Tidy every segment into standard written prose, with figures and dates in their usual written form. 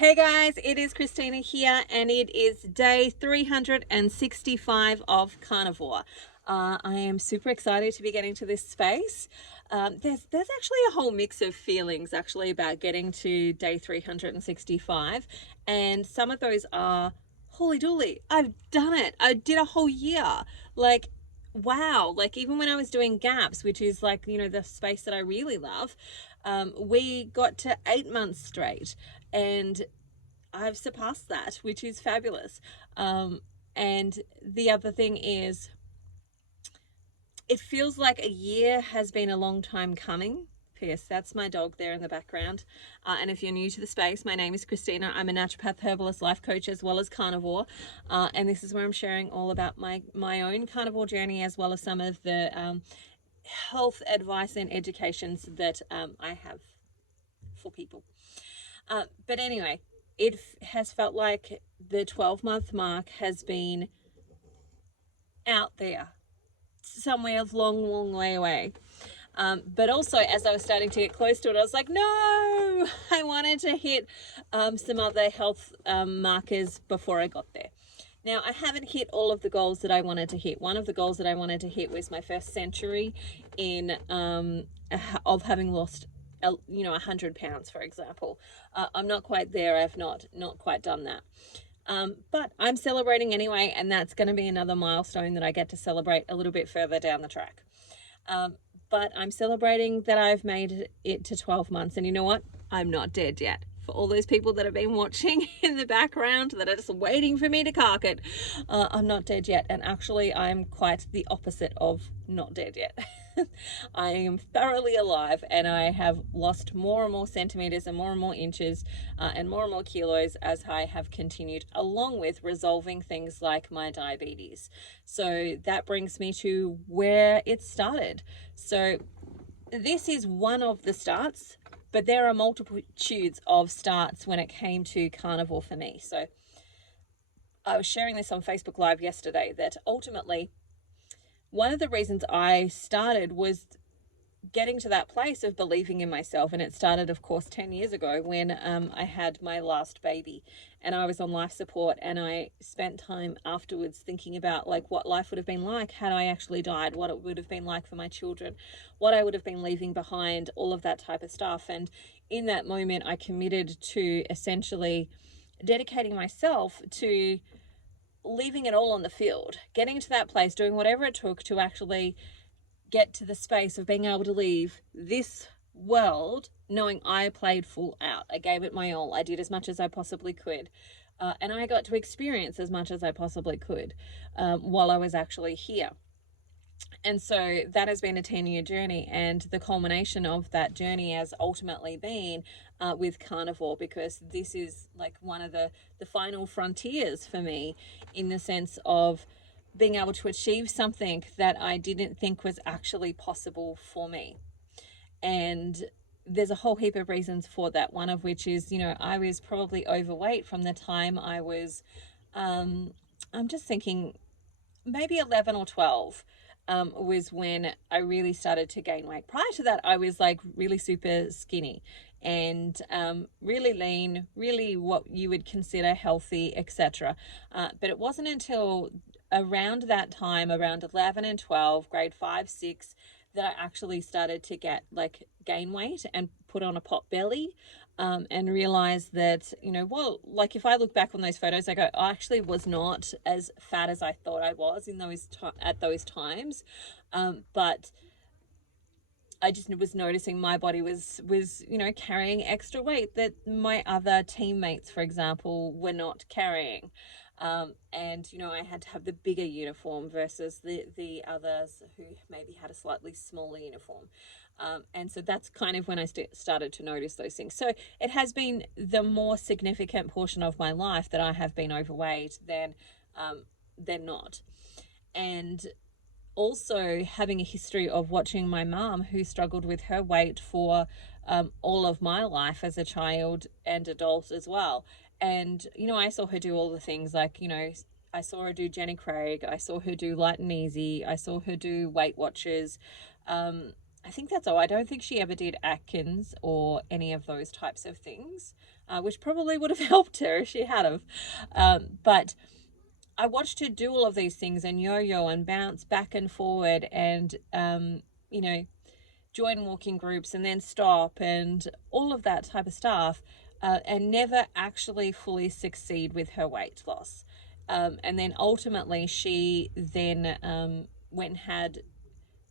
Hey guys, it is Christina here, and it is day 365 of Carnivore. I am super excited to be getting to this space. There's actually a whole mix of feelings actually about getting to day 365, and some of those are holy dooly, I've done it. I did a whole year. Like, wow. Like, even when I was doing gaps, which is like, the space that I really love, we got to 8 months straight, and I've surpassed that, which is fabulous. And the other thing is, it feels like a year has been a long time coming. P.S. That's my dog there in the background. And if you're new to the space, my name is Christina. I'm a naturopath, herbalist, life coach, as well as carnivore. And this is where I'm sharing all about my own carnivore journey, as well as some of the health advice and educations that I have for people. But anyway, it has felt like the 12-month mark has been out there, somewhere long way away. But also, as I was starting to get close to it, I was like, no, I wanted to hit some other health markers before I got there. Now, I haven't hit all of the goals that I wanted to hit. One of the goals that I wanted to hit was my first century in of having lost 100 pounds, for example. I'm not quite there. I've not quite done that. But I'm celebrating anyway, and that's going to be another milestone that I get to celebrate a little bit further down the track. But I'm celebrating that I've made it to 12 months, and you know what? I'm not dead yet. For all those people that have been watching in the background that are just waiting for me to cark it, I'm not dead yet, and actually I'm quite the opposite of not dead yet. I am thoroughly alive, and I have lost more and more centimeters and more inches and more kilos as I have continued, along with resolving things like my diabetes. So that brings me to where it started. So this is one of the starts, but there are multitudes of starts when it came to carnivore for me. So I was sharing this on Facebook Live yesterday, that ultimately one of the reasons I started was getting to that place of believing in myself. And it started, of course, 10 years ago when I had my last baby, and I was on life support, and I spent time afterwards thinking about like what life would have been like had I actually died, what it would have been like for my children, what I would have been leaving behind, all of that type of stuff. And in that moment, I committed to essentially dedicating myself to leaving it all on the field, getting to that place, doing whatever it took to actually get to the space of being able to leave this world knowing I played full out. I gave it my all. I did as much as I possibly could. And I got to experience as much as I possibly could while I was actually here. And so that has been a 10-year journey, and the culmination of that journey has ultimately been with Carnivore, because this is like one of the final frontiers for me, in the sense of being able to achieve something that I didn't think was actually possible for me. And there's a whole heap of reasons for that, one of which is, I was probably overweight from the time I was, I'm just thinking, maybe 11 or 12. Was when I really started to gain weight. Prior to that, I was like really super skinny and really lean, really what you would consider healthy, etc. But it wasn't until around that time, around 11 and 12, grade 5, 6, that I actually started to gain weight and put on a pot belly. And realize that, like if I look back on those photos, I go, I actually was not as fat as I thought I was at those times. But I just was noticing my body was, carrying extra weight that my other teammates, for example, were not carrying. And, I had to have the bigger uniform versus the others who maybe had a slightly smaller uniform. And so that's kind of when I started to notice those things. So it has been the more significant portion of my life that I have been overweight than not. And also having a history of watching my mom, who struggled with her weight for all of my life as a child and adult as well. And, I saw her do all the things like, I saw her do Jenny Craig. I saw her do Light and Easy. I saw her do Weight Watchers. I think that's all. I don't think she ever did Atkins or any of those types of things, which probably would have helped her if she had have. But I watched her do all of these things and yo-yo and bounce back and forward and, you know, join walking groups and then stop and all of that type of stuff, and never actually fully succeed with her weight loss. And then ultimately she then went and had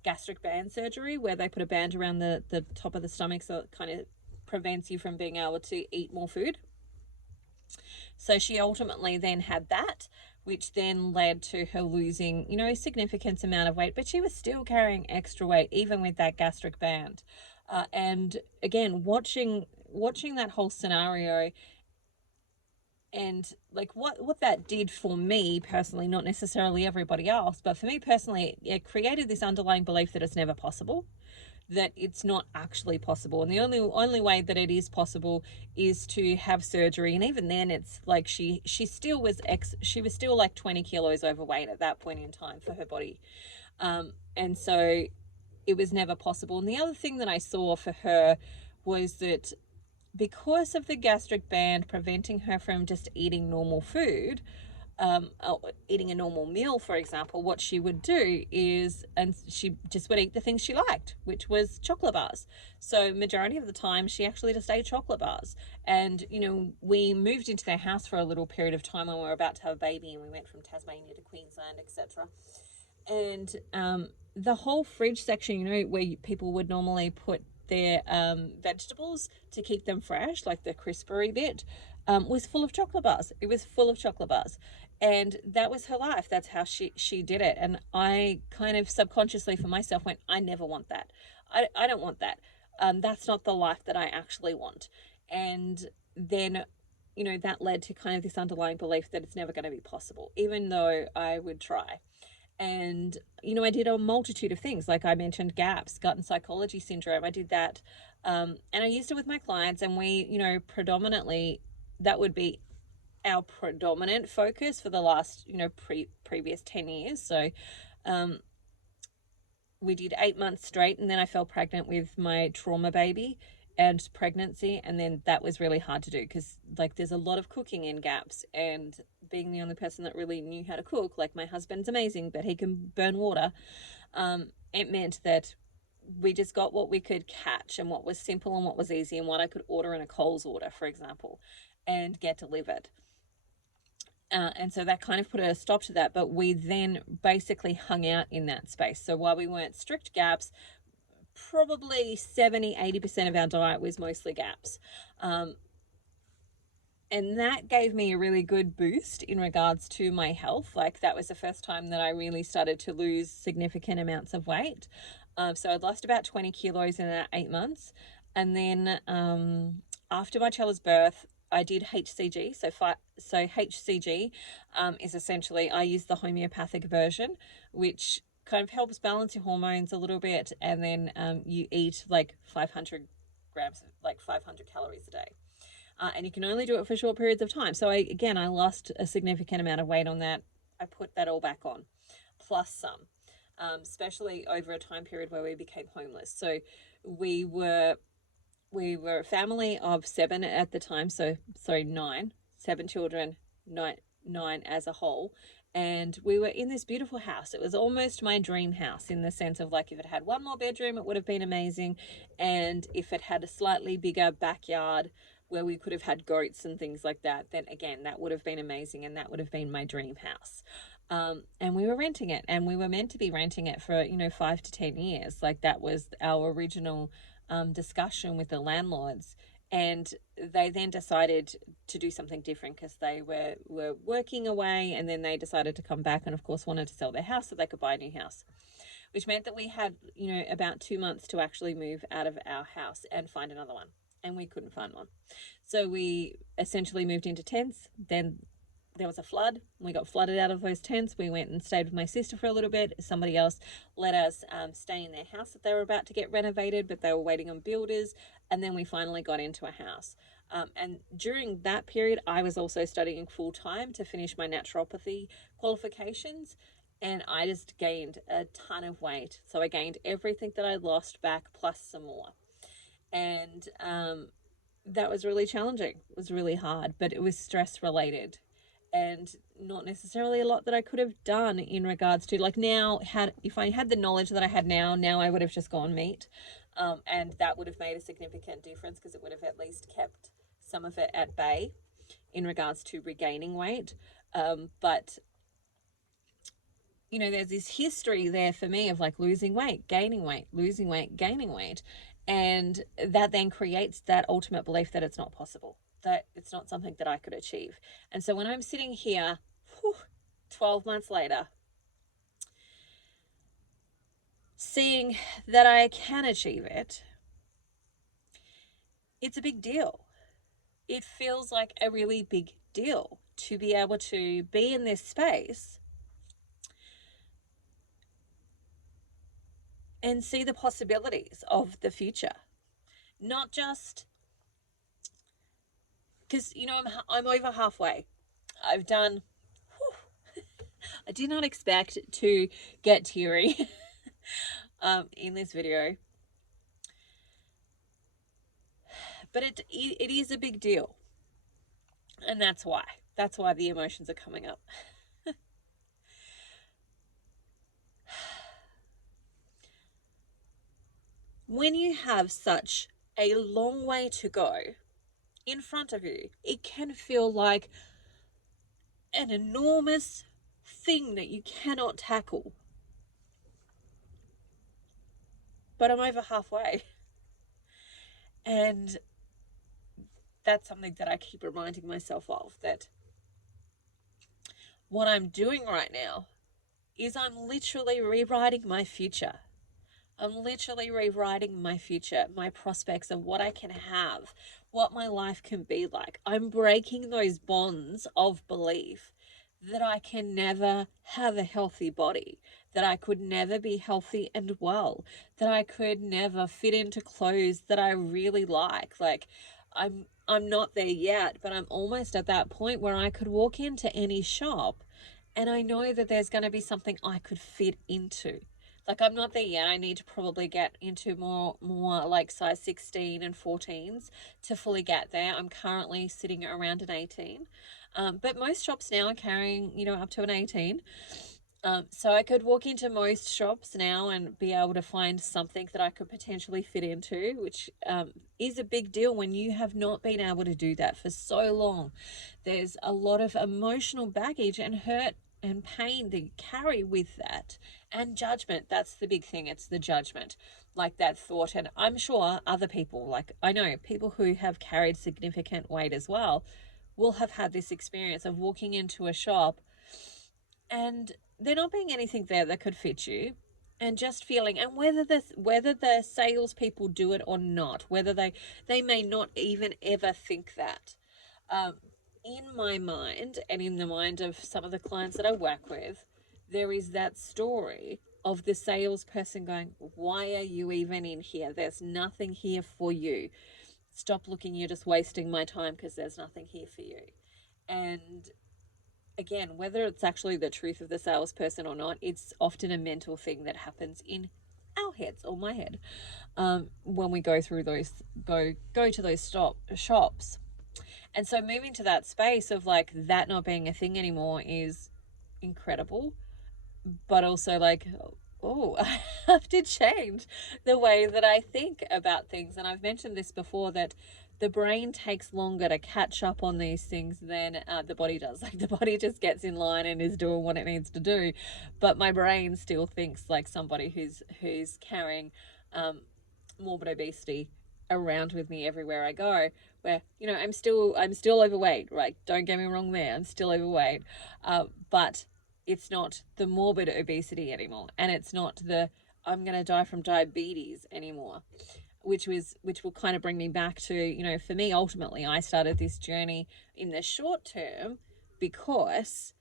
gastric band surgery, where they put a band around the top of the stomach so it kind of prevents you from being able to eat more food. So she ultimately then had that, which then led to her losing, a significant amount of weight, but she was still carrying extra weight even with that gastric band. And again, watching that whole scenario, and like what that did for me personally, not necessarily everybody else, but for me personally, it created this underlying belief that it's never possible, that it's not actually possible, and the only way that it is possible is to have surgery. And even then, it's like she still was she was still like 20 kilos overweight at that point in time for her body, and so it was never possible. And the other thing that I saw for her was that because of the gastric band preventing her from just eating normal food, eating a normal meal, for example, what she would do is, and she just would eat the things she liked, which was chocolate bars. So majority of the time, she actually just ate chocolate bars. And, we moved into their house for a little period of time when we were about to have a baby, and we went from Tasmania to Queensland, etc. And the whole fridge section, where people would normally put their vegetables to keep them fresh, like the crispery bit, was full of chocolate bars. It was full of chocolate bars. And that was her life. That's how she did it. And I kind of subconsciously for myself went, I never want that. I don't want that. That's not the life that I actually want. And then, that led to kind of this underlying belief that it's never going to be possible, even though I would try. And, I did a multitude of things. Like I mentioned, GAPS, gut and psychology syndrome. I did that. And I used it with my clients, and we, predominantly, that would be our predominant focus for the last, previous 10 years. So, we did 8 months straight, and then I fell pregnant with my trauma baby and pregnancy, and then that was really hard to do because like there's a lot of cooking in GAPS, and being the only person that really knew how to cook, like my husband's amazing but he can burn water, it meant that we just got what we could catch and what was simple and what was easy and what I could order in a Coles order, for example, and get delivered. And so that kind of put a stop to that, but we then basically hung out in that space. So while we weren't strict GAPS, probably 70-80% of our diet was mostly GAPS. And that gave me a really good boost in regards to my health. Like that was the first time that I really started to lose significant amounts of weight. So I'd lost about 20 kilos in that 8 months. And then after my Chella's birth, I did HCG. So HCG is essentially, I use the homeopathic version, which kind of helps balance your hormones a little bit. And then you eat like 500 grams, like 500 calories a day. And you can only do it for short periods of time. So I lost a significant amount of weight on that. I put that all back on, plus some, especially over a time period where we became homeless. So we were a family of 7 at the time. So sorry, 9, 7 children, nine as a whole. And we were in this beautiful house. It was almost my dream house in the sense of like if it had one more bedroom, it would have been amazing. And if it had a slightly bigger backyard where we could have had goats and things like that, then again, that would have been amazing, and that would have been my dream house. And we were renting it, and we were meant to be renting it for 5 to 10 years. Like that was our original discussion with the landlords, and they then decided to do something different because they were working away, and then they decided to come back and of course wanted to sell their house so they could buy a new house, which meant that we had about 2 months to actually move out of our house and find another one, and we couldn't find one. So we essentially moved into tents. Then there was a flood. We got flooded out of those tents. We went and stayed with my sister for a little bit. Somebody else let us stay in their house that they were about to get renovated, but they were waiting on builders. And then we finally got into a house. And during that period, I was also studying full time to finish my naturopathy qualifications. and I just gained a ton of weight. So I gained everything that I lost back plus some more. And that was really challenging. It was really hard, but it was stress related and not necessarily a lot that I could have done in regards to, like, now, if I had the knowledge that I had now I would have just gone meat. And that would have made a significant difference because it would have at least kept some of it at bay in regards to regaining weight. But there's this history there for me of like losing weight, gaining weight, losing weight, gaining weight. And that then creates that ultimate belief that it's not possible, that it's not something that I could achieve. And so when I'm sitting here, 12 months later, seeing that I can achieve it, it's a big deal. It feels like a really big deal to be able to be in this space and see the possibilities of the future. Not just because, I'm over halfway. I've done, I did not expect to get teary in this video. But it is a big deal. And that's why the emotions are coming up. When you have such a long way to go in front of you, it can feel like an enormous thing that you cannot tackle. But I'm over halfway. And that's something that I keep reminding myself of, that what I'm doing right now is I'm literally rewriting my future. I'm literally rewriting my future, my prospects of what I can have, what my life can be like. I'm breaking those bonds of belief that I can never have a healthy body, that I could never be healthy and well, that I could never fit into clothes that I really like. Like, I'm not there yet, but I'm almost at that point where I could walk into any shop and I know that there's going to be something I could fit into. Like, I'm not there yet. I need to probably get into more like size 16 and 14s to fully get there. I'm currently sitting around an 18. But most shops now are carrying, up to an 18. So I could walk into most shops now and be able to find something that I could potentially fit into, which is a big deal when you have not been able to do that for so long. There's a lot of emotional baggage and hurt and pain that you carry with that, and judgment. That's the big thing. It's the judgment, like that thought. And I'm sure other people, like I know people who have carried significant weight as well, will have had this experience of walking into a shop and there not being anything there that could fit you, and just feeling, and whether the salespeople do it or not, whether they may not even ever think that. In my mind and in the mind of some of the clients that I work with, there is that story of the salesperson going, why are you even in here? There's nothing here for you. Stop looking, you're just wasting my time because there's nothing here for you. And again, whether it's actually the truth of the salesperson or not, it's often a mental thing that happens in our heads, or my head, when we go through go to those shops. And so moving to that space of like that not being a thing anymore is incredible, but also like, oh, I have to change the way that I think about things. And I've mentioned this before, that the brain takes longer to catch up on these things than the body does. Like, the body just gets in line and is doing what it needs to do, but my brain still thinks like somebody who's carrying morbid obesity around with me everywhere I go, where I'm still overweight, right? Don't get me wrong there, I'm still overweight, but it's not the morbid obesity anymore, and it's not the I'm gonna die from diabetes anymore, which will kind of bring me back to, for me, ultimately I started this journey in the short term because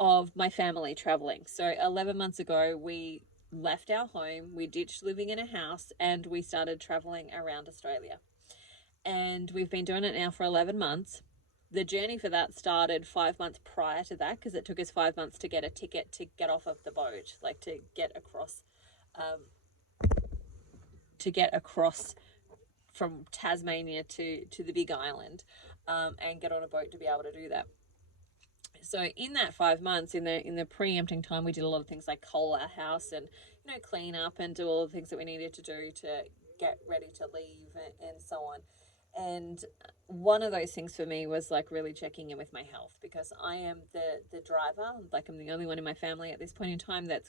of my family traveling. So 11 months ago we left our home, we ditched living in a house, and we started traveling around Australia. And we've been doing it now for 11 months. the journey for that started 5 months prior to that, because it took us 5 months to get a ticket to get off of the boat, like to get across from Tasmania to the Big Island, and get on a boat to be able to do that. So in that 5 months, in the preempting time, we did a lot of things like coal our house and, you know, clean up and do all the things that we needed to do to get ready to leave and so on. And one of those things for me was like really checking in with my health, because I am the driver. Like, I'm the only one in my family at this point in time that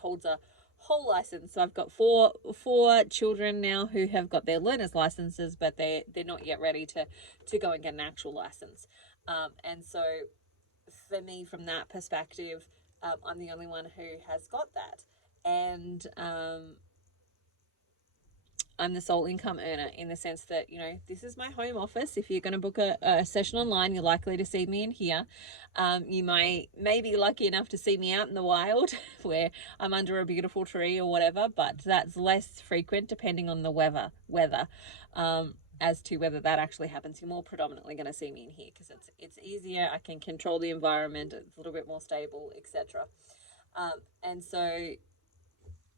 holds a whole license. So I've got four children now who have got their learner's licenses, but they're not yet ready to go and get an actual license. And so for me, from that perspective, I'm the only one who has got that. And I'm the sole income earner, in the sense that, you know, this is my home office. If you're going to book a session online, you're likely to see me in here. You may be lucky enough to see me out in the wild where I'm under a beautiful tree or whatever, but that's less frequent depending on the weather. As to whether that actually happens. You're more predominantly going to see me in here because it's easier. I can control the environment. It's a little bit more stable, etc. And so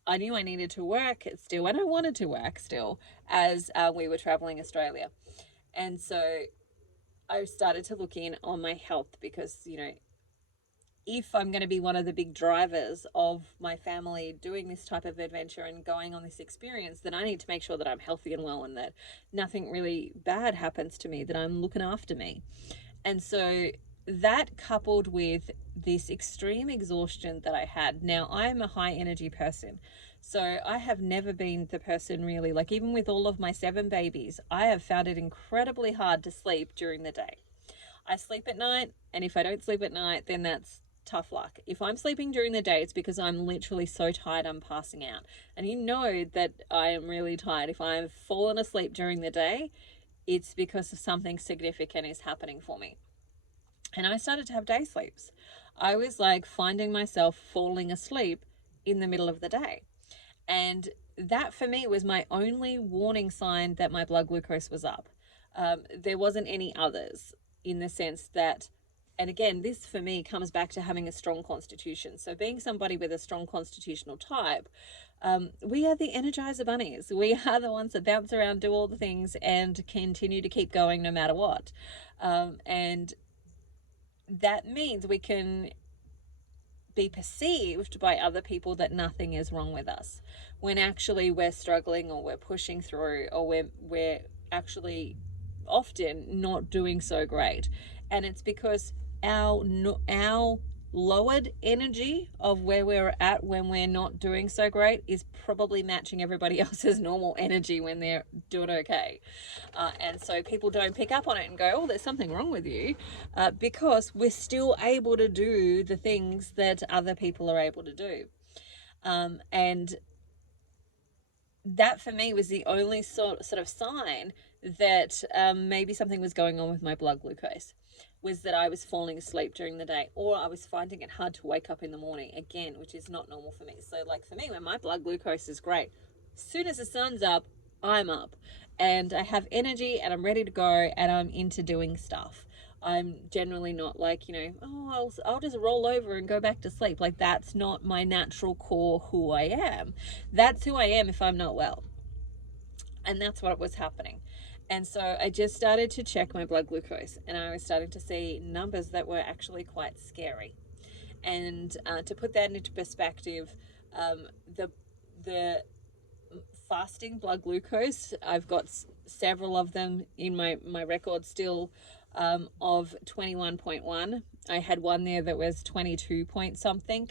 I knew I needed to work still, and I wanted to work still as we were traveling Australia. And so I started to look in on my health, because, you know, if I'm going to be one of the big drivers of my family doing this type of adventure and going on this experience, then I need to make sure that I'm healthy and well, and that nothing really bad happens to me, that I'm looking after me. And so that, coupled with this extreme exhaustion that I had. Now, I'm a high energy person. So I have never been the person, really, like, even with all of my 7 babies, I have found it incredibly hard to sleep during the day. I sleep at night, and if I don't sleep at night, then that's tough luck. If I'm sleeping during the day, it's because I'm literally so tired I'm passing out. And you know that I am really tired. If I've fallen asleep during the day, it's because of something significant is happening for me. And I started to have day sleeps. I was like finding myself falling asleep in the middle of the day. And that for me was my only warning sign that my blood glucose was up. There wasn't any others, in the sense that, and again, this for me comes back to having a strong constitution. So being somebody with a strong constitutional type, we are the Energizer bunnies. We are the ones that bounce around, do all the things, and continue to keep going no matter what. And that means we can be perceived by other people that nothing is wrong with us, when actually we're struggling, or we're pushing through, or we're actually often not doing so great. And it's because our lowered energy of where we're at when we're not doing so great is probably matching everybody else's normal energy when they're doing okay. And so people don't pick up on it and go, oh, there's something wrong with you, because we're still able to do the things that other people are able to do. And that for me was the only sort of sign that maybe something was going on with my blood glucose, was that I was falling asleep during the day, or I was finding it hard to wake up in the morning, again, which is not normal for me. So like for me, when my blood glucose is great, as soon as the sun's up, I'm up and I have energy and I'm ready to go and I'm into doing stuff. I'm generally not like, you know, oh, I'll just roll over and go back to sleep. Like, that's not my natural core who I am. That's who I am if I'm not well. And that's what was happening. And so I just started to check my blood glucose, and I was starting to see numbers that were actually quite scary. And to put that into perspective, the fasting blood glucose, I've got several of them in my record still, of 21.1. I had one there that was 22 point something.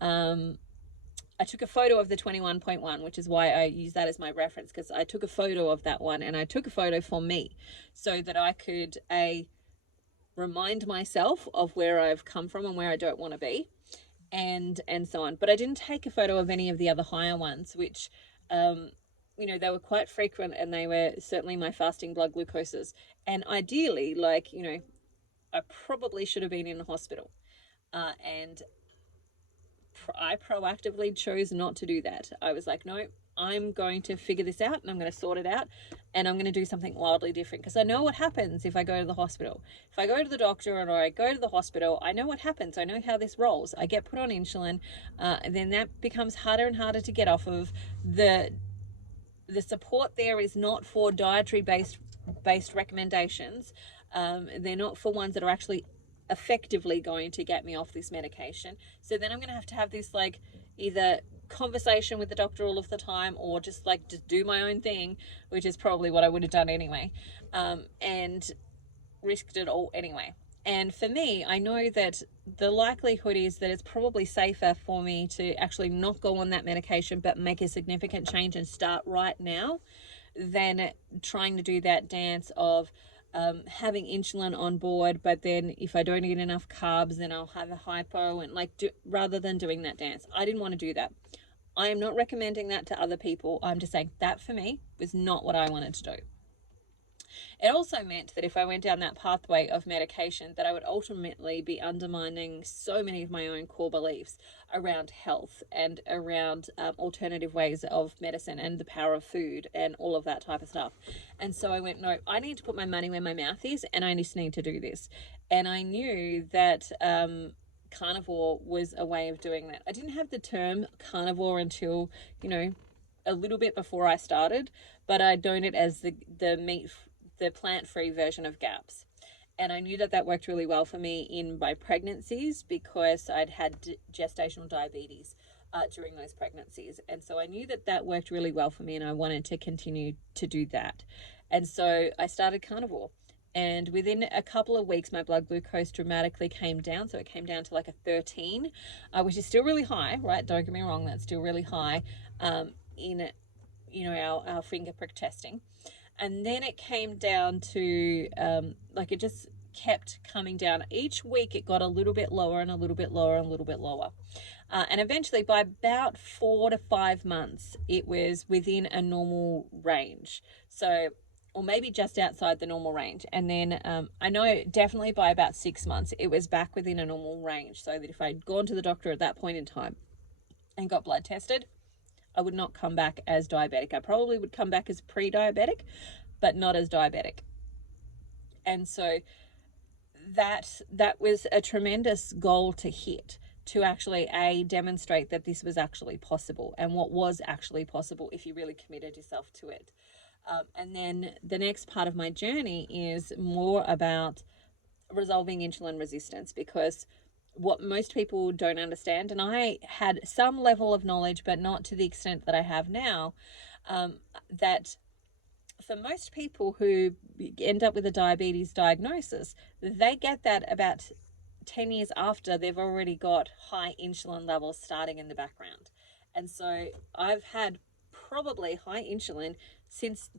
I took a photo of the 21.1, which is why I use that as my reference, because I took a photo of that one, and I took a photo for me so that I could remind myself of where I've come from and where I don't want to be, and so on. But I didn't take a photo of any of the other higher ones, which, you know, they were quite frequent, and they were certainly my fasting blood glucoses. And ideally, like, you know, I probably should have been in a hospital. And I proactively chose not to do that. I was like, no, I'm going to figure this out and I'm going to sort it out and I'm going to do something wildly different, because I know what happens if I go to the hospital. If I go to the doctor or I go to the hospital, I know what happens. I know how this rolls. I get put on insulin, and then that becomes harder and harder to get off of. The support there is not for dietary based recommendations. They're not for ones that are actually effectively going to get me off this medication. So then I'm going to have this like either conversation with the doctor all of the time, or just do my own thing, which is probably what I would have done anyway, and risked it all anyway. And for me, I know that the likelihood is that it's probably safer for me to actually not go on that medication but make a significant change and start right now, than trying to do that dance of having insulin on board, but then if I don't eat enough carbs, then I'll have a hypo, and rather than doing that dance. I didn't want to do that. I am not recommending that to other people. I'm just saying that for me was not what I wanted to do. It also meant that if I went down that pathway of medication, that I would ultimately be undermining so many of my own core beliefs around health and around alternative ways of medicine and the power of food and all of that type of stuff. And so I went, no, I need to put my money where my mouth is, and I just need to do this. And I knew that carnivore was a way of doing that. I didn't have the term carnivore until, a little bit before I started, but I'd known it as the plant-free version of GAPS. And I knew that worked really well for me in my pregnancies, because I'd had gestational diabetes during those pregnancies. And so I knew that worked really well for me, and I wanted to continue to do that. And so I started carnivore. And within a couple of weeks, my blood glucose dramatically came down. So it came down to like a 13, which is still really high, right? Don't get me wrong, that's still really high in our finger prick testing. And then it came down to it just kept coming down. Each week it got a little bit lower and a little bit lower and a little bit lower. And eventually, by about 4 to 5 months, it was within a normal range. So, or maybe just outside the normal range. And then I know definitely by about 6 months, it was back within a normal range. So that if I'd gone to the doctor at that point in time and got blood tested, I would not come back as diabetic. I probably would come back as pre-diabetic, but not as diabetic. And so that was a tremendous goal to hit, to actually demonstrate that this was actually possible, and what was actually possible if you really committed yourself to it. And then the next part of my journey is more about resolving insulin resistance, because what most people don't understand, and I had some level of knowledge, but not to the extent that I have now, that for most people who end up with a diabetes diagnosis, they get that about 10 years after they've already got high insulin levels starting in the background. And so I've had probably high insulin since,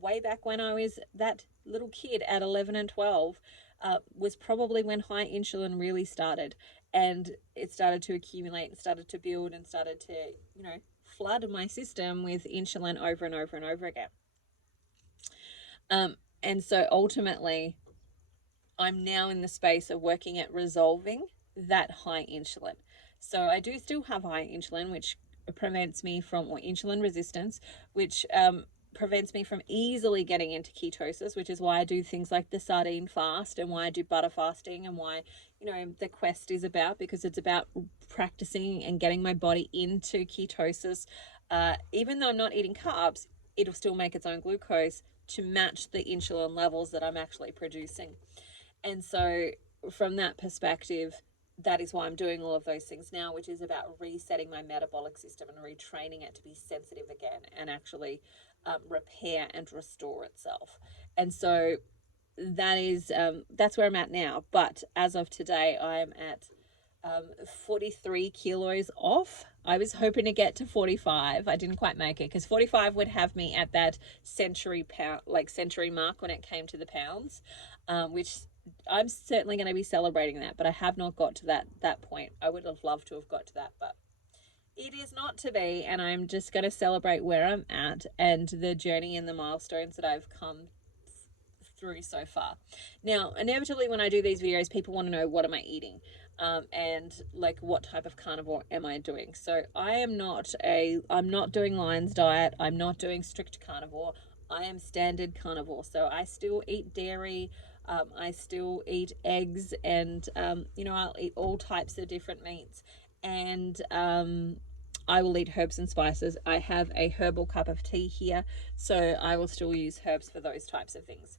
way back when I was that little kid at 11 and 12, was probably when high insulin really started, and it started to accumulate and started to build and started to, flood my system with insulin over and over and over again. And so ultimately, I'm now in the space of working at resolving that high insulin. So I do still have high insulin, which prevents me from, or insulin resistance, which prevents me from easily getting into ketosis, which is why I do things like the sardine fast, and why I do butter fasting, and why, the quest is about, because it's about practicing and getting my body into ketosis. Even though I'm not eating carbs, it'll still make its own glucose to match the insulin levels that I'm actually producing. And so from that perspective, that is why I'm doing all of those things now, which is about resetting my metabolic system and retraining it to be sensitive again and actually repair and restore itself. And so that is that's where I'm at now. But as of today, I am at 43 kilos off. I was hoping to get to 45. I didn't quite make it, because 45 would have me at that century mark when it came to the pounds, which I'm certainly going to be celebrating that, but I have not got to that point. I would have loved to have got to that, but it is not to be, and I'm just going to celebrate where I'm at and the journey and the milestones that I've come through so far. Now, inevitably, when I do these videos, people want to know, what am I eating? And like, what type of carnivore am I doing? So I'm not doing Lion's diet. I'm not doing strict carnivore. I am standard carnivore. So I still eat dairy. I still eat eggs, and I'll eat all types of different meats, and I will eat herbs and spices. I have a herbal cup of tea here, so I will still use herbs for those types of things.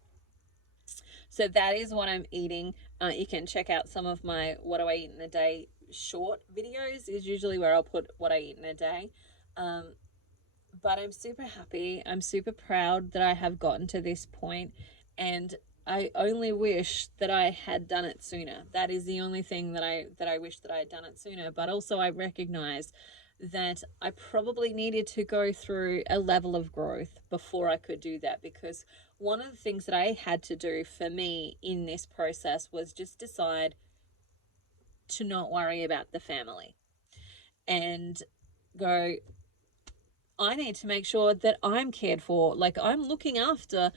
So that is what I'm eating. You can check out some of my what do I eat in a day short videos, is usually where I'll put what I eat in a day. But I'm super happy. I'm super proud that I have gotten to this point, and I only wish that I had done it sooner. That is the only thing that I wish that I had done it sooner. But also I recognize that I probably needed to go through a level of growth before I could do that, because one of the things that I had to do for me in this process was just decide to not worry about the family and go, I need to make sure that I'm cared for. Like, I'm looking after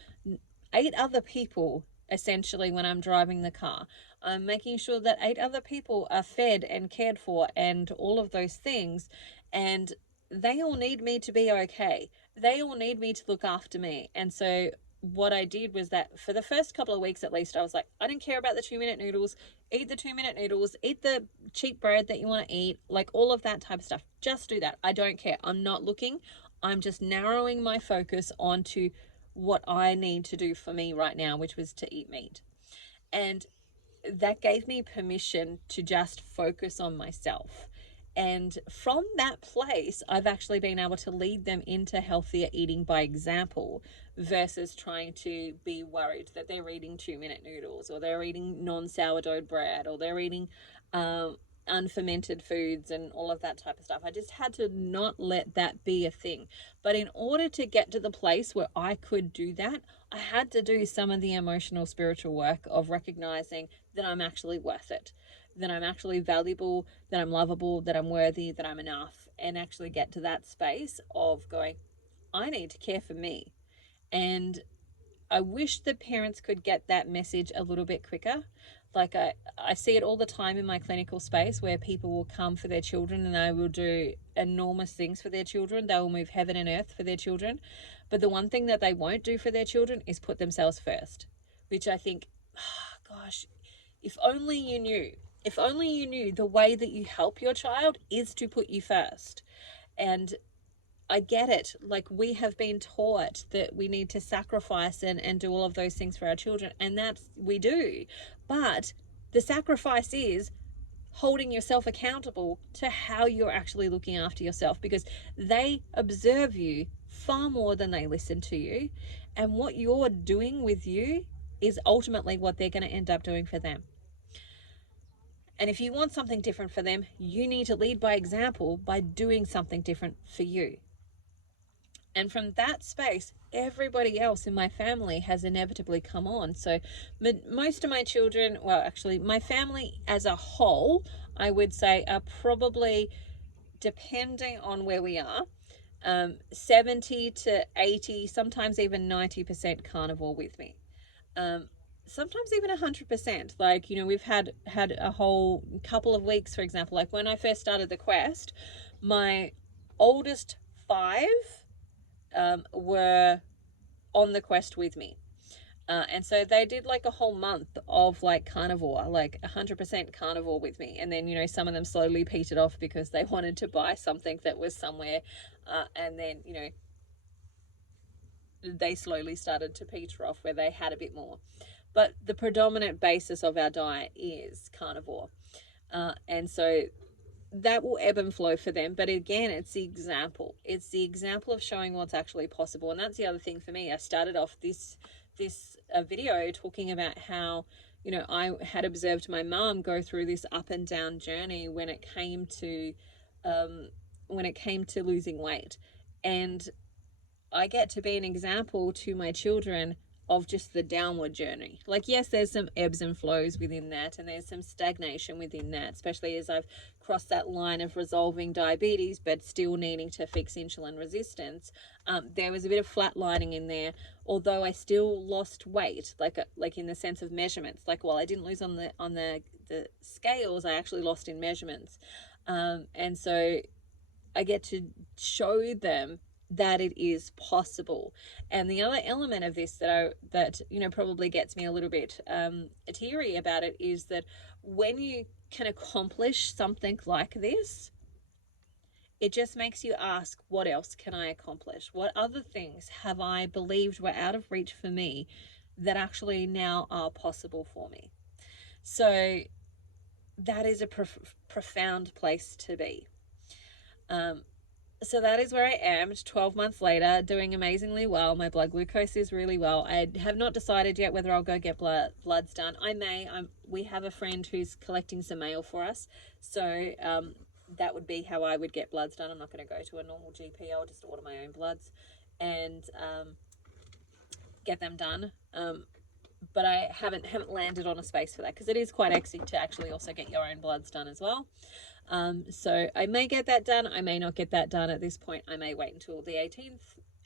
8 other people essentially when I'm driving the car. I'm making sure that 8 other people are fed and cared for and all of those things. And they all need me to be okay. They all need me to look after me. And so what I did was that for the first couple of weeks at least, I was like, I don't care about the 2-minute noodles. Eat the 2-minute noodles. Eat the cheap bread that you want to eat. Like, all of that type of stuff. Just do that. I don't care. I'm not looking. I'm just narrowing my focus onto what I need to do for me right now, which was to eat meat. And that gave me permission to just focus on myself. And from that place, I've actually been able to lead them into healthier eating by example, versus trying to be worried that they're eating 2-minute noodles, or they're eating non-sourdough bread, or they're eating unfermented foods and all of that type of stuff. I just had to not let that be a thing. But in order to get to the place where I could do that, I had to do some of the emotional, spiritual work of recognizing that I'm actually worth it, that I'm actually valuable, that I'm lovable, that I'm worthy, that I'm enough, and actually get to that space of going, I need to care for me. And I wish that parents could get that message a little bit quicker. Like, I see it all the time in my clinical space, where people will come for their children and they will do enormous things for their children. They will move heaven and earth for their children. But the one thing that they won't do for their children is put themselves first, which I think, oh, gosh, if only you knew. If only you knew the way that you help your child is to put you first. And I get it. Like, we have been taught that we need to sacrifice and do all of those things for our children. And that's, we do. But the sacrifice is holding yourself accountable to how you're actually looking after yourself, because they observe you far more than they listen to you. And what you're doing with you is ultimately what they're going to end up doing for them. And if you want something different for them, you need to lead by example by doing something different for you. And from that space, everybody else in my family has inevitably come on. So most of my children, well, actually, my family as a whole, I would say, are probably, depending on where we are, 70 to 80, sometimes even 90% carnivore with me. Sometimes even 100%. Like, we've had a whole couple of weeks, for example, like when I first started the quest, my oldest 5 were on the quest with me. And so they did like a whole month of like carnivore, like 100% carnivore with me. And then, some of them slowly petered off because they wanted to buy something that was somewhere. And then, they slowly started to peter off where they had a bit more. But the predominant basis of our diet is carnivore. And so that will ebb and flow for them. But again, it's the example. It's the example of showing what's actually possible. And that's the other thing for me. I started off this video talking about how, I had observed my mom go through this up and down journey when it came to losing weight. And I get to be an example to my children of just the downward journey. Like, yes, there's some ebbs and flows within that, and there's some stagnation within that, especially as I've crossed that line of resolving diabetes but still needing to fix insulin resistance. There was a bit of flatlining in there, although I still lost weight, like in the sense of measurements. Like, while I didn't lose on the scales, I actually lost in measurements. And so I get to show them that it is possible. And the other element of this that probably gets me a little bit teary about it is that when you can accomplish something like this, it just makes you ask, what else can I accomplish? What other things have I believed were out of reach for me that actually now are possible for me? So that is a profound place to be. So that is where I am 12 months later, doing amazingly well. My blood glucose is really well. I have not decided yet whether I'll go get bloods done. I may. We have a friend who's collecting some mail for us. So that would be how I would get bloods done. I'm not going to go to a normal GP. I'll just order my own bloods and get them done. But I haven't landed on a space for that, because it is quite exy to actually also get your own bloods done as well. So I may get that done. I may not get that done at this point. I may wait until the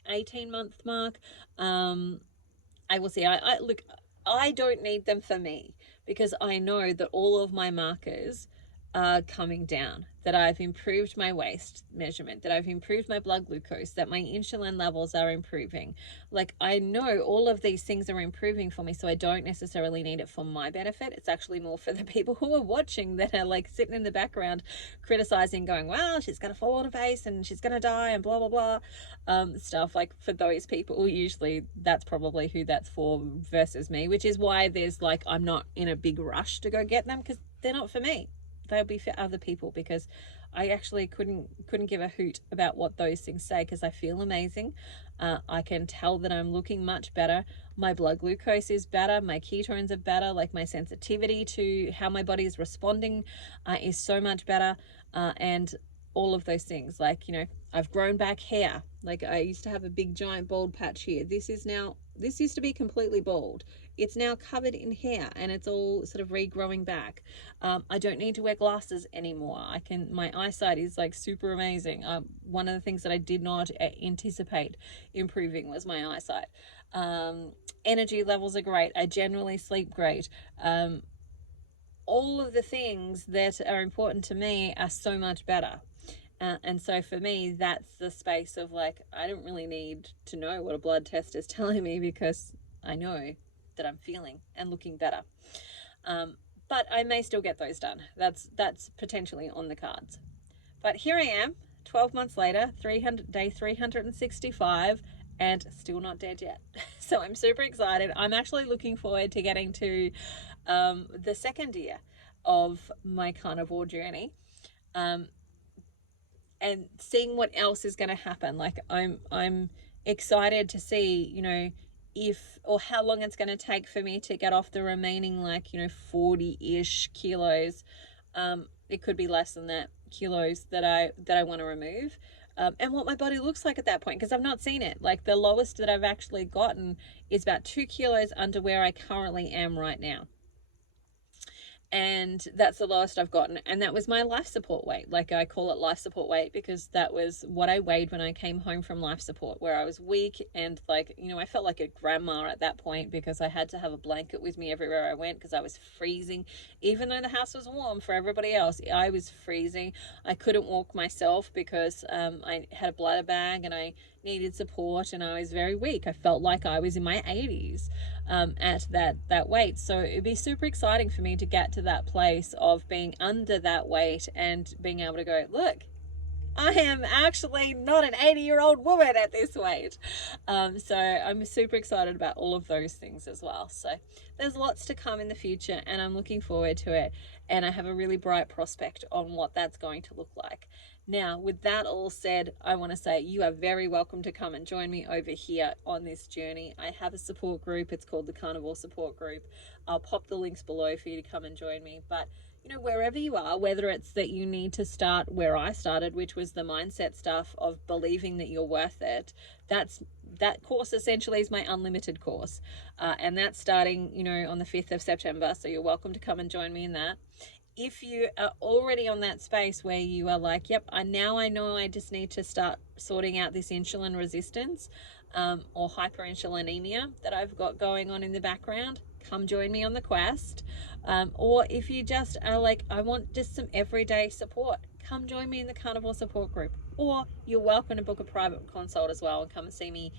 18-month mark. I will see. Look, I don't need them for me, because I know that all of my markers are coming down, that I've improved my waist measurement, that I've improved my blood glucose, that my insulin levels are improving. Like, I know all of these things are improving for me, so I don't necessarily need it for my benefit. It's actually more for the people who are watching, that are like sitting in the background criticizing, going, well, she's going to fall on her face and she's going to die and blah, blah, blah, stuff. Like, for those people, usually that's probably who that's for versus me, which is why there's like, I'm not in a big rush to go get them, because they're not for me. They'll be for other people, because I actually couldn't give a hoot about what those things say, because I feel amazing. I can tell that I'm looking much better. My blood glucose is better. My ketones are better. Like, my sensitivity to how my body is responding is so much better. And all of those things, like, I've grown back hair. Like, I used to have a big giant bald patch here. This used to be completely bald. It's now covered in hair, and it's all sort of regrowing back. I don't need to wear glasses anymore. My eyesight is like super amazing. One of the things that I did not anticipate improving was my eyesight. Energy levels are great. I generally sleep great. All of the things that are important to me are so much better. And so for me, that's the space of like, I don't really need to know what a blood test is telling me, because I know that I'm feeling and looking better. But I may still get those done. That's potentially on the cards. But here I am, 12 months later, day 365, and still not dead yet. So I'm super excited. I'm actually looking forward to getting to the second year of my carnivore journey. And seeing what else is going to happen. Like, I'm excited to see, if or how long it's going to take for me to get off the remaining 40-ish kilos. It could be less than that, kilos that I want to remove. And what my body looks like at that point, because I've not seen it. Like, the lowest that I've actually gotten is about 2 kilos under where I currently am right now. And that's the lowest I've gotten. And that was my life support weight. Like, I call it life support weight because that was what I weighed when I came home from life support, where I was weak and I felt like a grandma at that point, because I had to have a blanket with me everywhere I went, because I was freezing. Even though the house was warm for everybody else, I was freezing. I couldn't walk myself because I had a bladder bag and I needed support, and I was very weak. I felt like I was in my 80s at that weight. So it'd be super exciting for me to get to that place of being under that weight and being able to go, look, I am actually not an 80-year-old woman at this weight. So I'm super excited about all of those things as well. So there's lots to come in the future, and I'm looking forward to it. And I have a really bright prospect on what that's going to look like. Now, with that all said, I want to say you are very welcome to come and join me over here on this journey. I have a support group. It's called the Carnivore Support Group. I'll pop the links below for you to come and join me. But, you know, wherever you are, whether it's that you need to start where I started, which was the mindset stuff of believing that you're worth it, that course essentially is my unlimited course. And that's starting, you know, on the 5th of September. So you're welcome to come and join me in that. If you are already on that space where you are like, yep, I know I just need to start sorting out this insulin resistance or hyperinsulinemia that I've got going on in the background, come join me on the quest. Or if you just are like, I want just some everyday support, come join me in the Carnivore Support Group. Or you're welcome to book a private consult as well and come and see me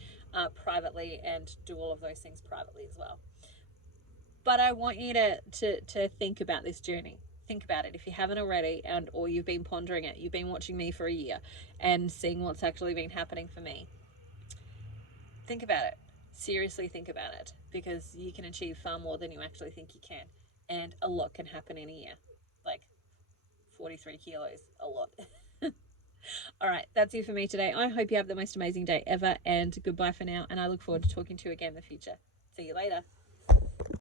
privately and do all of those things privately as well. But I want you to think about this journey. Think about it if you haven't already, or you've been pondering it. You've been watching me for a year and seeing what's actually been happening for me. Think about it. Seriously think about it, because you can achieve far more than you actually think you can. And a lot can happen in a year. Like 43 kilos, a lot. All right, that's it for me today. I hope you have the most amazing day ever, and goodbye for now. And I look forward to talking to you again in the future. See you later.